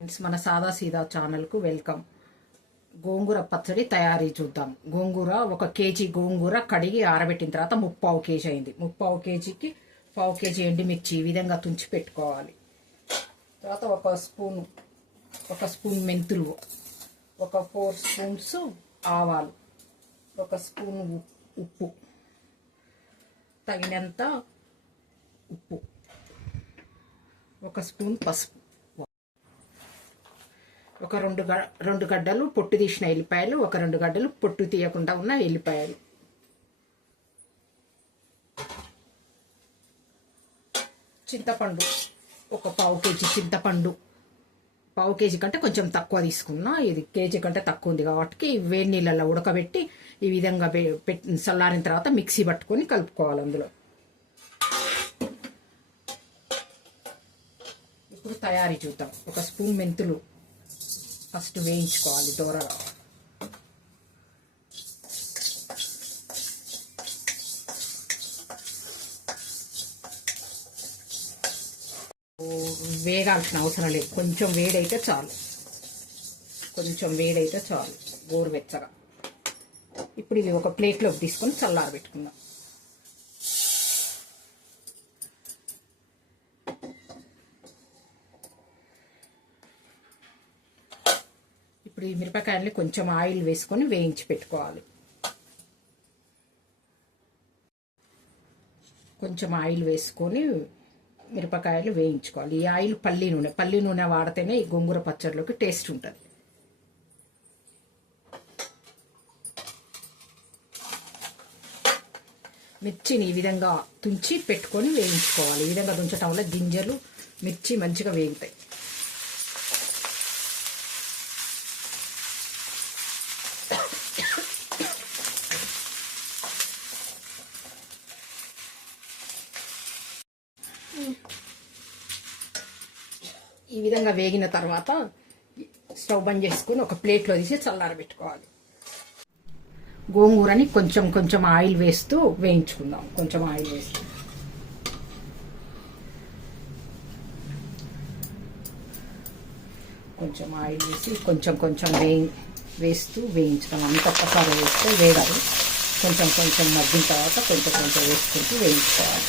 Friends మన సాదా సీదా ఛానల్కు వెల్కమ్. గోంగూర పచ్చడి తయారీ చూద్దాం. గోంగూర ఒక కేజీ గోంగూర కడిగి ఆరబెట్టిన తర్వాత ముప్పావు కేజీ అయింది. ముప్పావు కేజీకి పావు కేజీ ఎండుమిర్చి ఈ విధంగా తుంచి పెట్టుకోవాలి. తర్వాత ఒక స్పూన్ ఒక స్పూన్ మెంతులు ఒక ఫోర్ స్పూన్స్ ఆవాలు ఒక స్పూన్ ఉప్పు తగినంత ఉప్పు ఒక స్పూన్ పసుపు. ఒక రెండు గ రెండు గడ్డలు పొట్టు తీసిన ఎల్లిపాయలు ఒక రెండు గడ్డలు పొట్టు తీయకుండా ఉన్న ఎల్లిపాయలు. చింతపండు ఒక పావు కేజీ చింతపండు. పావు కేజీ కంటే కొంచెం తక్కువ తీసుకున్నా ఇది కేజీ కంటే తక్కువ ఉంది కాబట్టి వేడి నీళ్ళల్లో ఉడకబెట్టి ఈ విధంగా పెట్టి చల్లారిన తర్వాత మిక్సీ పట్టుకొని కలుపుకోవాలి అందులో. ఇప్పుడు తయారీ చూద్దాం. ఒక స్పూన్ మెంతులు ఫస్ట్ వేయించుకోవాలి దూరగా. వేగాల్సిన అవసరం లేదు. కొంచెం వేడైతే చాలు. కొంచెం వేడైతే చాలు. గోరువెచ్చగా. ఇప్పుడు ఇవి ఒక ప్లేట్లోకి తీసుకొని చల్లారబెట్టుకుందాం. ఇప్పుడు ఈ మిరపకాయల్ని కొంచెం ఆయిల్ వేసుకొని వేయించి పెట్టుకోవాలి. కొంచెం ఆయిల్ వేసుకొని మిరపకాయలు వేయించుకోవాలి. ఈ ఆయిల్ పల్లి నూనె పల్లి నూనె వాడితేనే ఈ గోంగూర పచ్చడిలోకి టేస్ట్ ఉంటుంది. మిర్చిని ఈ విధంగా తుంచి పెట్టుకొని వేయించుకోవాలి. ఈ విధంగా తుంచటం వల్ల గింజలు మిర్చి మంచిగా వేగుతాయి. విధంగా వేగిన తర్వాత స్టవ్ బంద్ చేసుకుని ఒక ప్లేట్లో తీసి చల్లారబెట్టుకోవాలి. గోంగూరని కొంచెం కొంచెం ఆయిల్ వేస్తూ వేయించుకుందాం. కొంచెం ఆయిల్ వేస్తూ. కొంచెం ఆయిల్ వేసి కొంచెం కొంచెం వేయి వేస్తూ వేయించడం అంత ఒక్కసారి వేస్తే వేయాలి కొంచెం కొంచెం మగ్గిన తర్వాత కొంచెం కొంచెం వేసుకుంటూ వేయించుకోవాలి.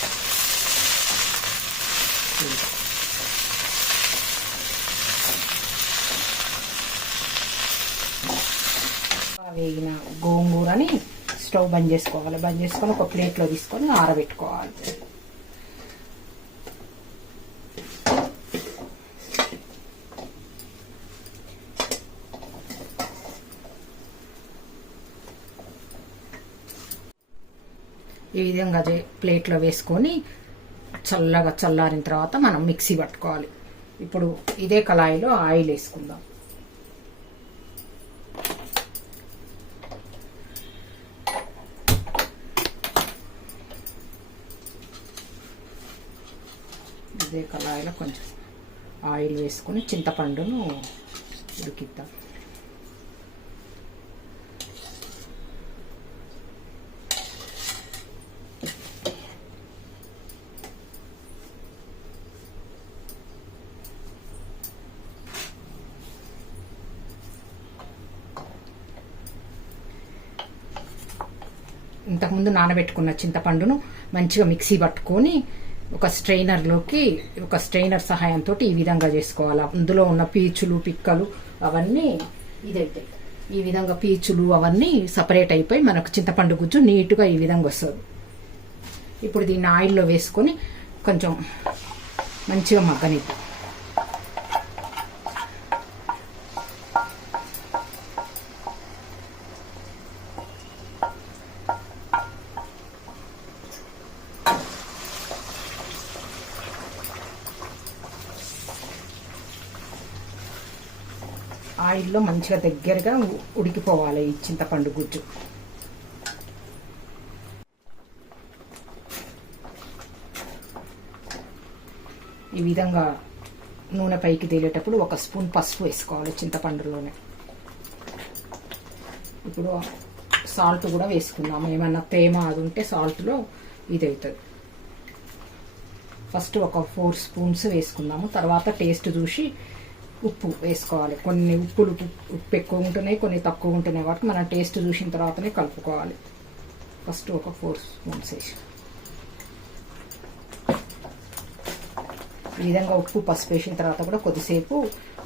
వేగిన గోంగూరని స్టవ్ బంద్ చేసుకోవాలి. బంద్ చేసుకొని ఒక ప్లేట్లో తీసుకొని ఆరబెట్టుకోవాలి. ఈ విధంగా ప్లేట్లో వేసుకొని చల్లగా చల్లారిన తర్వాత మనం మిక్సీ పట్టుకోవాలి. ఇప్పుడు ఇదే కళాయిలో ఆయిల్ వేసుకుందాం. అదే కళాయిలో కొంచెం ఆయిల్ వేసుకొని చింతపండును ఉడికిద్దాం. ఇంతకుముందు నానబెట్టుకున్న చింతపండును మంచిగా మిక్సీ పట్టుకొని ఒక స్ట్రైనర్లోకి ఒక స్ట్రైనర్ సహాయంతో ఈ విధంగా చేసుకోవాలి. అందులో ఉన్న పీచులు పిక్కలు అవన్నీ ఇదైతాయి ఈ విధంగా పీచులు అవన్నీ సపరేట్ అయిపోయి మనకు చింతపండు గుజ్జు నీట్గా ఈ విధంగా వస్తుంది. ఇప్పుడు దీన్ని ఆయిల్లో వేసుకొని కొంచెం మంచిగా మగ్గనిద్దాం. ఆయిల్లో మంచిగా దగ్గరగా ఉడికిపోవాలి ఈ చింతపండు గుజ్జు. ఈ విధంగా నూనె పైకి తేలేటప్పుడు ఒక స్పూన్ పసుపు వేసుకోవాలి చింతపండులోనే. ఇప్పుడు సాల్ట్ కూడా వేసుకుందాము. ఏమన్నా తేమ అది ఉంటే సాల్ట్లో ఇది అవుతుంది. ఫస్ట్ ఒక ఫోర్ స్పూన్స్ వేసుకుందాము. తర్వాత టేస్ట్ చూసి ఉప్పు వేసుకోవాలి. కొన్ని ఉప్పులు ఉప్పు ఎక్కువ ఉంటున్నాయి కొన్ని తక్కువ ఉంటున్నాయి వాటికి మనం టేస్ట్ చూసిన తర్వాతనే కలుపుకోవాలి. ఫస్ట్ ఒక ఫోర్ స్పూన్స్ వేసి. ఈ విధంగా ఉప్పు పసుపు వేసిన తర్వాత కూడా కొద్దిసేపు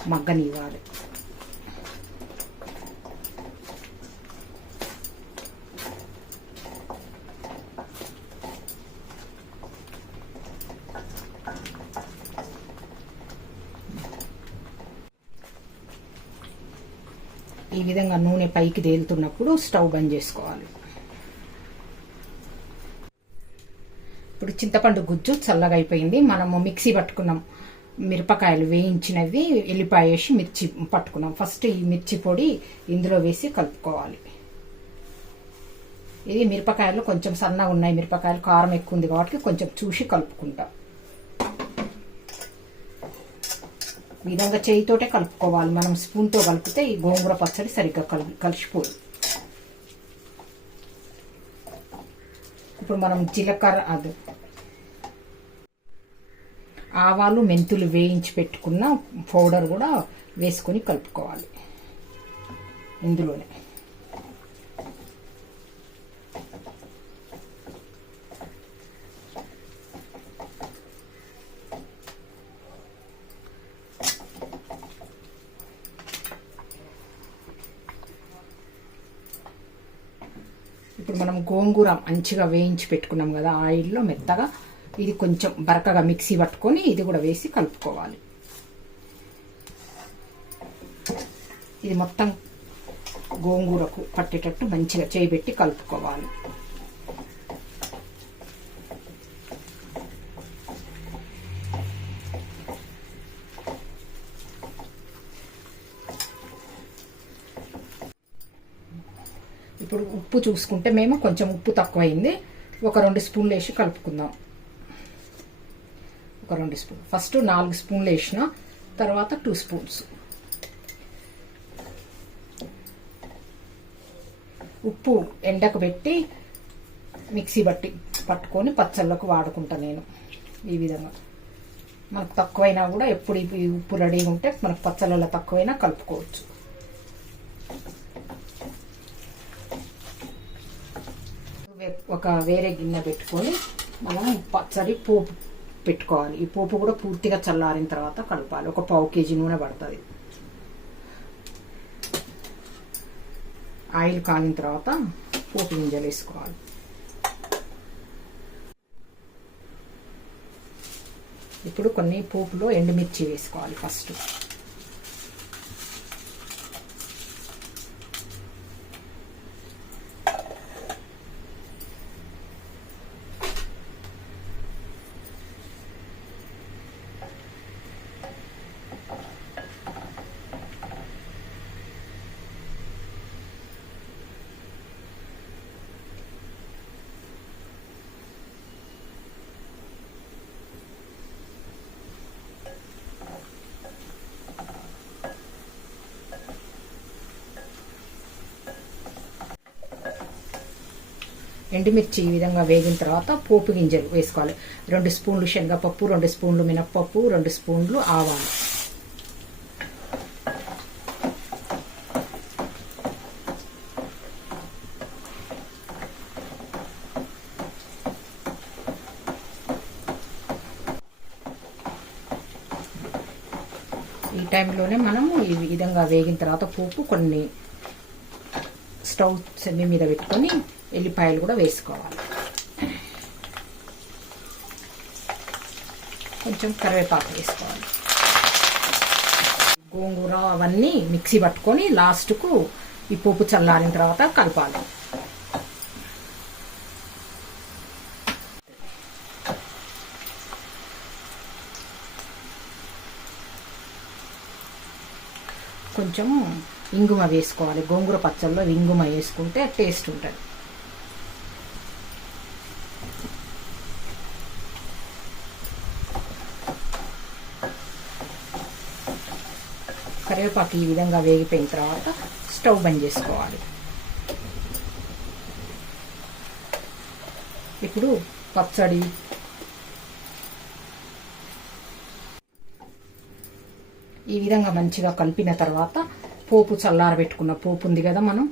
మగ్గనివ్వాలి. ఈ విధంగా నూనె పైకి తేలుతున్నప్పుడు స్టవ్ బంద్ చేసుకోవాలి. ఇప్పుడు చింతపండు గుజ్జు చల్లగా అయిపోయింది. మనము మిక్సీ పట్టుకున్నాం. మిరపకాయలు వేయించినవి ఎల్లిపాయ వేసి మిర్చి పట్టుకున్నాం. ఫస్ట్ ఈ మిర్చి పొడి ఇందులో వేసి కలుపుకోవాలి. ఇది మిరపకాయలు కొంచెం సన్నగా ఉన్నాయి. మిరపకాయలు కారం ఎక్కువ ఉంది కాబట్టి కొంచెం చూసి కలుపుకుంటాం ఈ విధంగా చేయితోటే కలుపుకోవాలి. మనం స్పూన్తో కలిపితే ఈ గోంగూర పచ్చడి సరిగ్గా కలి కలిసిపోదు. ఇప్పుడు మనం జీలకర్ర అది. ఆవాలు మెంతులు వేయించి పెట్టుకున్న పౌడర్ కూడా వేసుకొని కలుపుకోవాలి. ఇందులోనే. ఇప్పుడు మనం గోంగూర మంచిగా వేయించి పెట్టుకున్నాం కదా ఆయిల్లో మెత్తగా ఇది కొంచెం బరకగా మిక్సీ పట్టుకొని ఇది కూడా వేసి కలుపుకోవాలి. ఇది మొత్తం గోంగూరకు పట్టేటట్టు మంచిగా చేయబెట్టి కలుపుకోవాలి ఇప్పుడు ఉప్పు చూసుకుంటే మేము కొంచెం ఉప్పు తక్కువైంది. ఒక రెండు స్పూన్లు వేసి కలుపుకుందాం. ఒక రెండు స్పూన్ ఫస్ట్ నాలుగు స్పూన్లు వేసిన తర్వాత టూ స్పూన్స్. ఉప్పు ఎండకు పెట్టి మిక్సీ బట్టి పట్టుకొని పచ్చళ్ళకు వాడుకుంటా నేను ఈ విధంగా. మనకు తక్కువైనా కూడా ఎప్పుడు ఈ ఉప్పు రెడీగా ఉంటే మనకు పచ్చళ్ళలో తక్కువైనా కలుపుకోవచ్చు. ఒక వేరే గిన్నె పెట్టుకొని మనం పచ్చడి పోపు పెట్టుకోవాలి. ఈ పోపు కూడా పూర్తిగా చల్లారిన తర్వాత కలపాలి. ఒక పావు కేజీ నూనె పడుతుంది. ఆయిల్ కాలిన తర్వాత పోపు గింజలు వేసుకోవాలి. ఇప్పుడు కొన్ని పోపులో ఎండుమిర్చి వేసుకోవాలి ఫస్ట్. ఎండుమిర్చి ఈ విధంగా వేగిన తర్వాత పోపు గింజలు వేసుకోవాలి. రెండు స్పూన్లు శనగపప్పు రెండు స్పూన్లు మినప్పప్పు రెండు స్పూన్లు ఆవాలు. ఈ టైంలోనే మనము ఈ విధంగా వేగిన తర్వాత పోపు కొన్ని స్టవ్ సెమ్మి మీద పెట్టుకొని ఎల్లిపాయలు కూడా వేసుకోవాలి. కొంచెం కరివేపాకు వేసుకోవాలి. గోంగూర అవన్నీ మిక్సీ పట్టుకొని లాస్ట్కు ఈ పోపు చల్లారిన తర్వాత కలపాలి. కొంచెం ఇంగుమ వేసుకోవాలి. గోంగూర పచ్చళ్ళలో ఇంగుమ వేసుకుంటే టేస్ట్ ఉంటుంది. కరివేపాకు ఈ విధంగా వేగిపోయిన తర్వాత స్టవ్ బంద్ చేసుకోవాలి. ఇప్పుడు పచ్చడి. ఈ విధంగా మంచిగా కలిపిన తర్వాత పోపు చల్లారబెట్టుకున్న పోపు ఉంది కదా మనం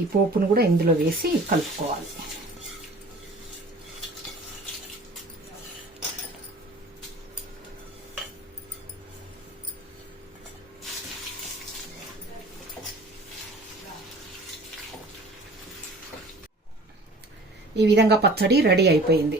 ఈ పోపును కూడా ఇందులో వేసి కలుపుకోవాలి. ఈ విధంగా పచ్చడి రెడీ అయిపోయింది.